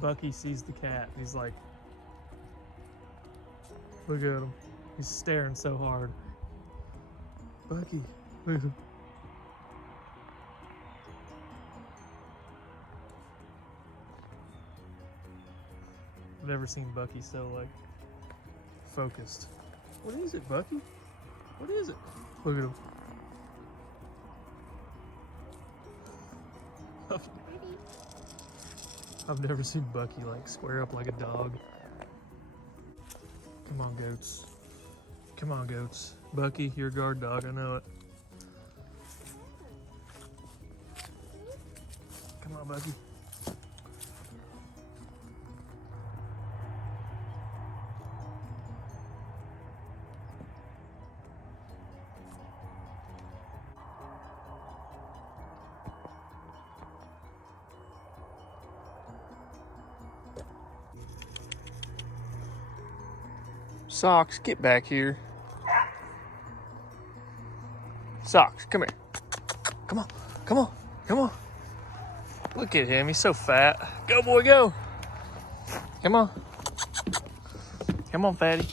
Bucky sees the cat. He's like, look at him. He's staring so hard. Bucky, look at him. I've never seen Bucky so like focused. What is it, Bucky? What is it? Look at him. I've never seen Bucky like square up like a dog. Come on, goats. Come on, goats. Bucky, you're a guard dog, I know it. Come on, Bucky. Socks, get back here. Socks, come here. Come on, come on, come on. Look at him, he's so fat. Go, boy, go. Come on. Come on, fatty.